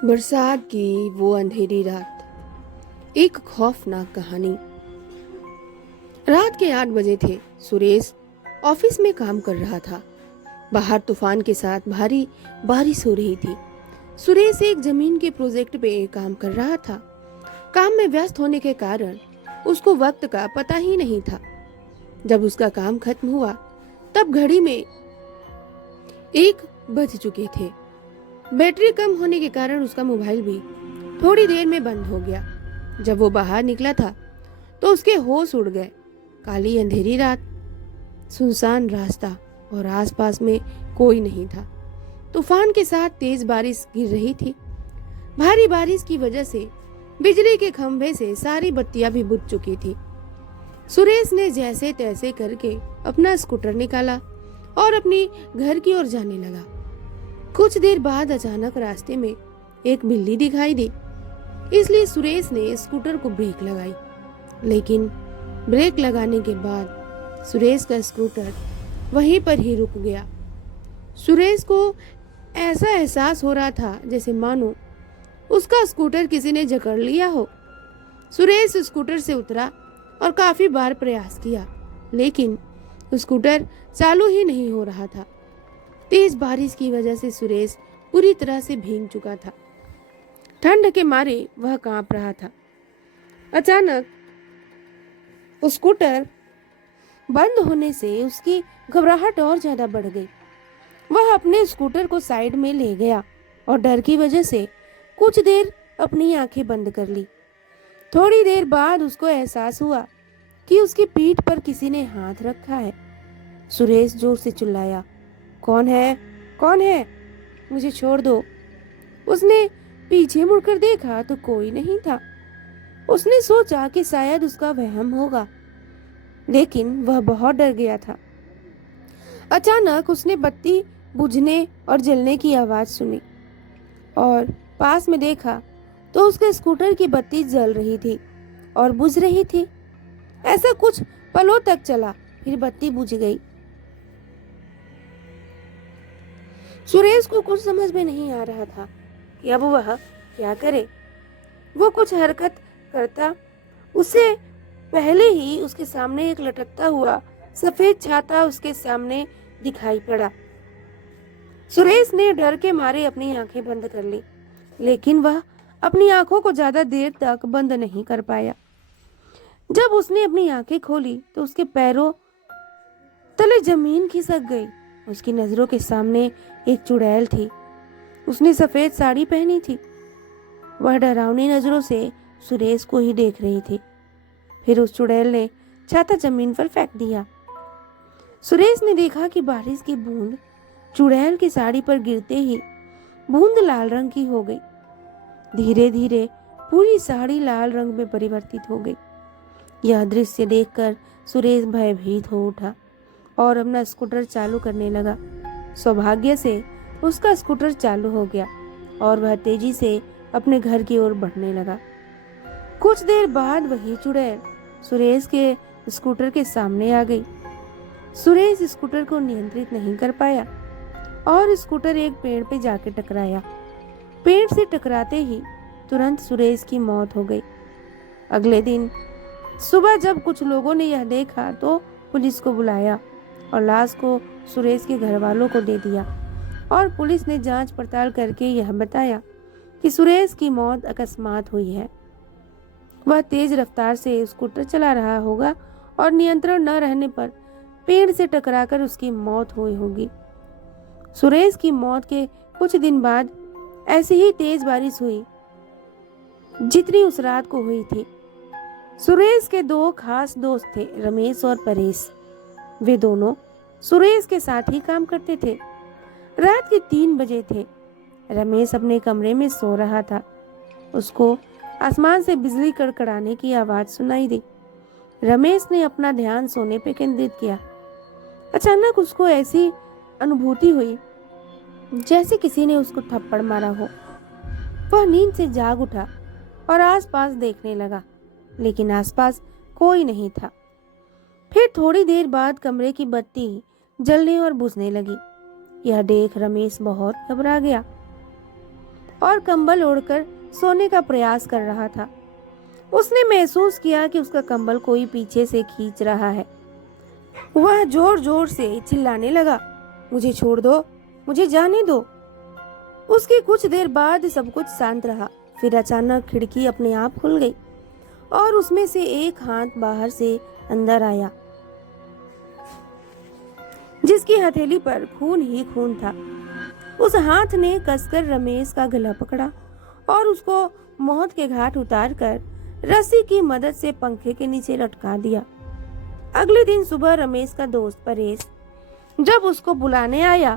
बरसात की वो अंधेरी रात, एक खौफनाक कहानी। रात के 8 बजे थे। सुरेश ऑफिस में काम कर रहा था। बाहर तूफान के साथ भारी बारिश हो रही थी। सुरेश एक जमीन के प्रोजेक्ट पे काम कर रहा था। काम में व्यस्त होने के कारण उसको वक्त का पता ही नहीं था। जब उसका काम खत्म हुआ तब घड़ी में 1 बज चुके थे। बैटरी कम होने के कारण उसका मोबाइल भी थोड़ी देर में बंद हो गया। जब वो बाहर निकला था तो उसके होश उड़ गए। काली अंधेरी रात, सुनसान रास्ता और आसपास में कोई नहीं था। तूफान के साथ तेज बारिश गिर रही थी। भारी बारिश की वजह से बिजली के खंभे से सारी बत्तियां भी बुझ चुकी थी। सुरेश ने जैसे तैसे करके अपना स्कूटर निकाला और अपनी घर की ओर जाने लगा। कुछ देर बाद अचानक रास्ते में एक बिल्ली दिखाई दी, इसलिए सुरेश ने स्कूटर को ब्रेक लगाई। लेकिन ब्रेक लगाने के बाद सुरेश का स्कूटर वहीं पर ही रुक गया। सुरेश को ऐसा एहसास हो रहा था जैसे मानो उसका स्कूटर किसी ने जकड़ लिया हो। सुरेश स्कूटर से उतरा और काफी बार प्रयास किया, लेकिन स्कूटर चालू ही नहीं हो रहा था। तेज बारिश की वजह से सुरेश पूरी तरह से भीग चुका था। ठंड के मारे वह कांप रहा था। अचानक स्कूटर बंद होने से उसकी घबराहट और ज्यादा बढ़ गई। वह अपने स्कूटर को साइड में ले गया और डर की वजह से कुछ देर अपनी आंखें बंद कर ली। थोड़ी देर बाद उसको एहसास हुआ कि उसकी पीठ पर किसी ने हाथ रखा है। सुरेश जोर से चिल्लाया, कौन है? कौन है? मुझे छोड़ दो। उसने पीछे मुड़कर देखा तो कोई नहीं था। उसने सोचा कि शायद उसका वहम होगा, लेकिन वह बहुत डर गया था। अचानक उसने बत्ती बुझने और जलने की आवाज सुनी और पास में देखा तो उसके स्कूटर की बत्ती जल रही थी और बुझ रही थी। ऐसा कुछ पलों तक चला, फिर बत्ती बुझ गई। सुरेश को कुछ समझ में नहीं आ रहा था कि अब वह क्या करे। वो कुछ हरकत करता उससे पहले ही उसके सामने एक लटकता हुआ सफेद छाता उसके सामने दिखाई पड़ा। सुरेश ने डर के मारे अपनी आंखें बंद कर ली, लेकिन वह अपनी आंखों को ज्यादा देर तक बंद नहीं कर पाया। जब उसने अपनी आंखें खोली तो उसके पैरों तले जमीन खिसक गई। उसकी नजरों के सामने एक चुड़ैल थी। उसने सफेद साड़ी पहनी थी। वह डरावनी नजरों से सुरेश को ही देख रही थी। फिर उस चुड़ैल ने छाता जमीन पर फेंक दिया। सुरेश ने देखा कि बारिश की बूंद चुड़ैल की साड़ी पर गिरते ही बूंद लाल रंग की हो गई। धीरे धीरे पूरी साड़ी लाल रंग में परिवर्तित हो गई। यह दृश्य देखकर सुरेश भयभीत हो उठा और अपना स्कूटर चालू करने लगा। सौभाग्य से उसका स्कूटर चालू हो गया और वह तेजी से अपने घर की ओर बढ़ने लगा। कुछ देर बाद वही चुड़ैल सुरेश के स्कूटर के सामने आ गई। सुरेश स्कूटर को नियंत्रित नहीं कर पाया और स्कूटर एक पेड़ पे जाके टकराया। पेड़ से टकराते ही तुरंत सुरेश की मौत हो गई। अगले दिन सुबह जब कुछ लोगों ने यह देखा तो पुलिस को बुलाया और लाश को सुरेश के घर वालों को दे दिया और पुलिस ने जांच पड़ताल करके यह बताया कि सुरेश की मौत अकस्मात हुई है। वह तेज रफ्तार से स्कूटर चला रहा होगा और नियंत्रण न रहने पर पेड़ से टकराकर उसकी मौत हुई होगी। सुरेश की मौत के कुछ दिन बाद ऐसी ही तेज बारिश हुई जितनी उस रात को हुई थी। सुरेश के 2 खास दोस्त थे, रमेश और परेश। वे दोनों सुरेश के साथ ही काम करते थे। रात के 3 बजे थे। रमेश अपने कमरे में सो रहा था। उसको आसमान से बिजली कड़कड़ाने की आवाज सुनाई दी। रमेश ने अपना ध्यान सोने पे केंद्रित किया। अचानक उसको ऐसी अनुभूति हुई जैसे किसी ने उसको थप्पड़ मारा हो। वह नींद से जाग उठा और आसपास देखने लगा, लेकिन आसपास कोई नहीं था। फिर थोड़ी देर बाद कमरे की बत्ती जलने और बुझने लगी। यह देख रमेश बहुत घबरा गया। और कंबल ओढ़कर सोने का प्रयास कर रहा था। उसने महसूस किया कि उसका कंबल कोई पीछे से खींच रहा है। वह जोर जोर से चिल्लाने लगा, मुझे छोड़ दो, मुझे जाने दो। उसके कुछ देर बाद सब कुछ शांत रहा। फिर अचानक खिड़की अपने आप खुल गई और उसमें से एक हाथ बाहर से अंदर आया, जिसकी हथेली पर खून ही खून था। उस हाथ ने कसकर रमेश का गला पकड़ा और उसको मौत के घाट उतारकर रस्सी की मदद से पंखे के नीचे लटका दिया। अगले दिन सुबह रमेश का दोस्त परेश जब उसको बुलाने आया,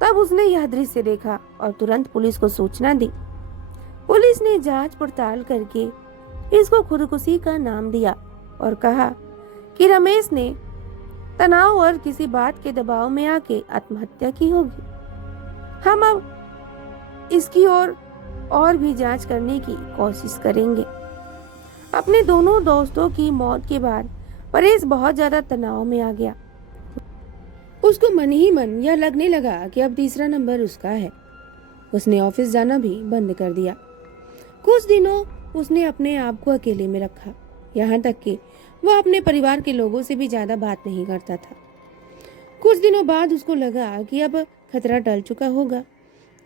तब उसने यह दृश्य देखा और तुरंत पुलिस को सूचना दी। पुलिस ने जांच पड़ताल करके इसको खुदकुशी का नाम दिया और कहा कि रमेश ने तनाव और किसी बात के दबाव में आके आत्महत्या की होगी। हम अब इसकी और भी जांच करने की कोशिश करेंगे। अपने दोनों दोस्तों की मौत के बाद परेश बहुत ज्यादा तनाव में आ गया। उसको मन ही मन यह लगने लगा कि अब तीसरा नंबर उसका है। उसने ऑफिस जाना भी बंद कर दिया। कुछ दिनों उसने अपने आप को अकेले में रखा, यहाँ तक कि वह अपने परिवार के लोगों से भी ज्यादा बात नहीं करता था। कुछ दिनों बाद उसको लगा कि अब खतरा टल चुका होगा।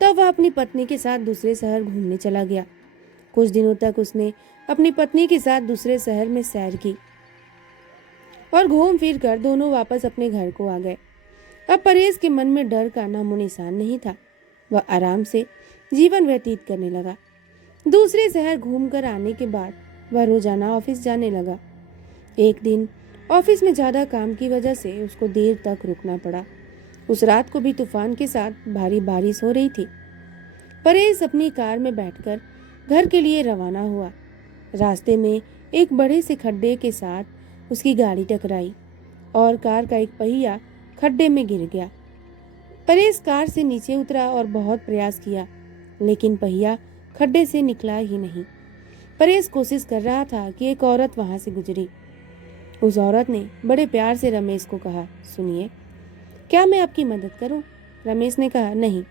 तब वह अपनी पत्नी के साथ दूसरे शहर घूमने चला गया। कुछ दिनों तक उसने अपनी पत्नी के साथ दूसरे शहर में सैर की और घूम फिर कर दोनों वापस अपने घर को आ गए। अब परेश के मन में डर का नामो निशान नहीं था। वह आराम से जीवन व्यतीत करने लगा। दूसरे शहर घूमकर आने के बाद वह रोजाना ऑफिस जाने लगा। एक दिन ऑफिस में ज्यादा काम की वजह से उसको देर तक रुकना पड़ा। उस रात को भी तूफान के साथ भारी बारिश हो रही थी। परेश अपनी कार में बैठकर घर के लिए रवाना हुआ। रास्ते में एक बड़े से खड्डे के साथ उसकी गाड़ी टकराई और कार का एक पहिया खड्डे में गिर गया। परेश कार से नीचे उतरा और बहुत प्रयास किया, लेकिन पहिया खड्डे से निकला ही नहीं। परेश कोशिश कर रहा था कि एक औरत वहां से गुजरी। उस औरत ने बड़े प्यार से रमेश को कहा, सुनिए, क्या मैं आपकी मदद करूं? रमेश ने कहा, नहीं,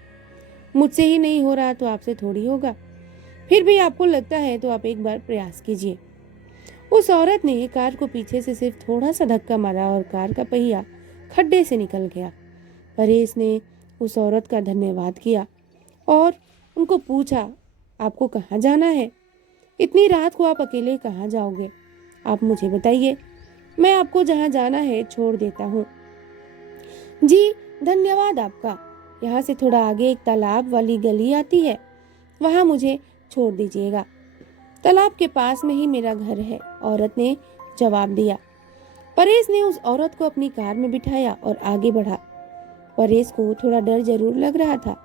मुझसे ही नहीं हो रहा तो आपसे थोड़ी होगा। फिर भी आपको लगता है तो आप एक बार प्रयास कीजिए। उस औरत ने कार को पीछे से सिर्फ थोड़ा सा धक्का मारा और कार का पहिया खड्डे से निकल गया। परेश ने उस औरत का धन्यवाद किया और उनको पूछा, आपको कहाँ जाना है? इतनी रात को आप अकेले कहाँ जाओगे? आप मुझे बताइए, मैं आपको जहाँ जाना है छोड़ देता हूँ। जी धन्यवाद आपका। यहाँ से थोड़ा आगे एक तालाब वाली गली आती है, वहाँ मुझे छोड़ दीजिएगा। तालाब के पास में ही मेरा घर है, औरत ने जवाब दिया। परेश ने उस औरत को अपनी कार में बिठाया और आगे बढ़ा। परेश को थोड़ा डर जरूर लग रहा था,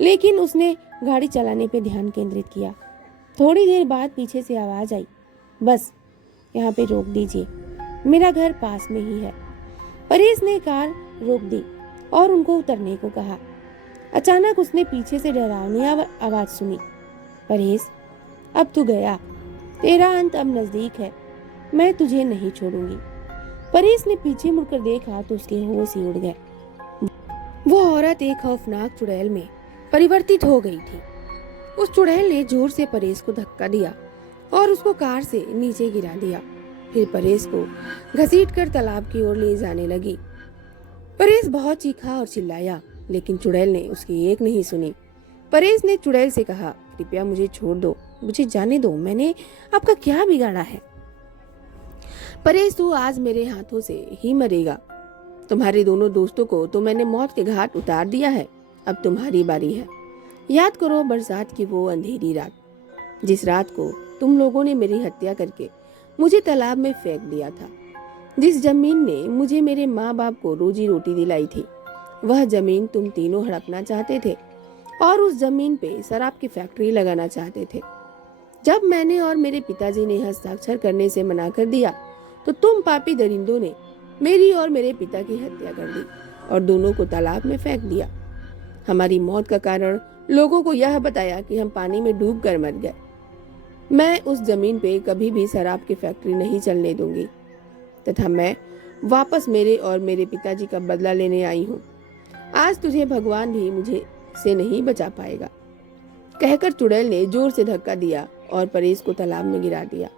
लेकिन उसने गाड़ी चलाने पे ध्यान केंद्रित किया। थोड़ी देर बाद पीछे से आवाज आई, बस यहाँ पे रोक दीजिए, मेरा घर पास में ही है। परेश ने कार रोक दी और उनको उतरने को कहा। अचानक उसने पीछे से डरावनी आवाज सुनी, परेश, अब तू गया, तेरा अंत अब नजदीक है, मैं तुझे नहीं छोड़ूंगी। परेश ने पीछे मुड़कर देखा तो उसके होश ही उड़ गए। वो औरत एक खौफनाक चुड़ैल में परिवर्तित हो गई थी। उस चुड़ैल ने जोर से परेश को धक्का दिया और उसको कार से नीचे गिरा दिया। फिर परेश को घसीटकर तालाब की ओर ले जाने लगी। परेश बहुत चीखा और चिल्लाया, लेकिन चुड़ैल ने उसकी एक नहीं सुनी। परेश ने चुड़ैल से कहा, कृपया मुझे छोड़ दो, मुझे जाने दो, मैंने आपका क्या बिगाड़ा है? परेश, तू आज मेरे हाथों से ही मरेगा। तुम्हारे दोनों दोस्तों को तो मैंने मौत के घाट उतार दिया है, अब तुम्हारी बारी है। याद करो बरसात की वो अंधेरी रात, जिस रात को तुम लोगों ने मेरी हत्या करके मुझे तालाब में फेंक दिया था। जिस जमीन ने मुझे मेरे माँ बाप को रोजी रोटी दिलाई थी, वह जमीन तुम तीनों हड़पना चाहते थे और उस जमीन पे शराब की फैक्ट्री लगाना चाहते थे। जब मैंने और मेरे पिताजी ने हस्ताक्षर करने से मना कर दिया, तो तुम पापी दरिंदों ने मेरी और मेरे पिता की हत्या कर दी और दोनों को तालाब में फेंक दिया। हमारी मौत का कारण लोगों को यह बताया कि हम पानी में डूब कर मर गए। मैं उस जमीन पे कभी भी शराब की फैक्ट्री नहीं चलने दूंगी तथा मैं वापस मेरे और मेरे पिताजी का बदला लेने आई हूँ। आज तुझे भगवान भी मुझे से नहीं बचा पाएगा। कहकर चुड़ैल ने जोर से धक्का दिया और परेश को तालाब में गिरा दिया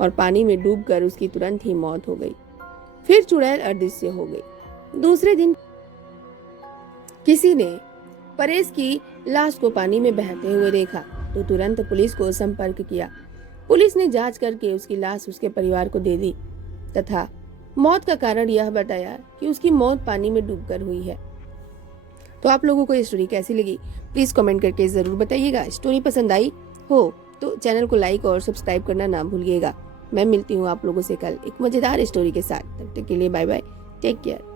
और पानी में डूबकर उसकी तुरंत ही मौत हो गई। फिर चुड़ैल अदृश्य हो गई। दूसरे दिन किसी ने परेश की लाश को पानी में बहते हुए देखा तो तुरंत पुलिस को संपर्क किया। पुलिस ने जांच करके उसकी लाश उसके परिवार को दे दी तथा मौत का कारण यह बताया कि उसकी मौत पानी में डूबकर हुई है। तो आप लोगों को ये स्टोरी कैसी लगी प्लीज कमेंट करके जरूर बताइएगा। स्टोरी पसंद आई हो तो चैनल को लाइक और सब्सक्राइब करना ना भूलिएगा। मैं मिलती हूँ आप लोगों से कल एक मजेदार स्टोरी के साथ। तब तक के लिए बाय बाय, टेक केयर।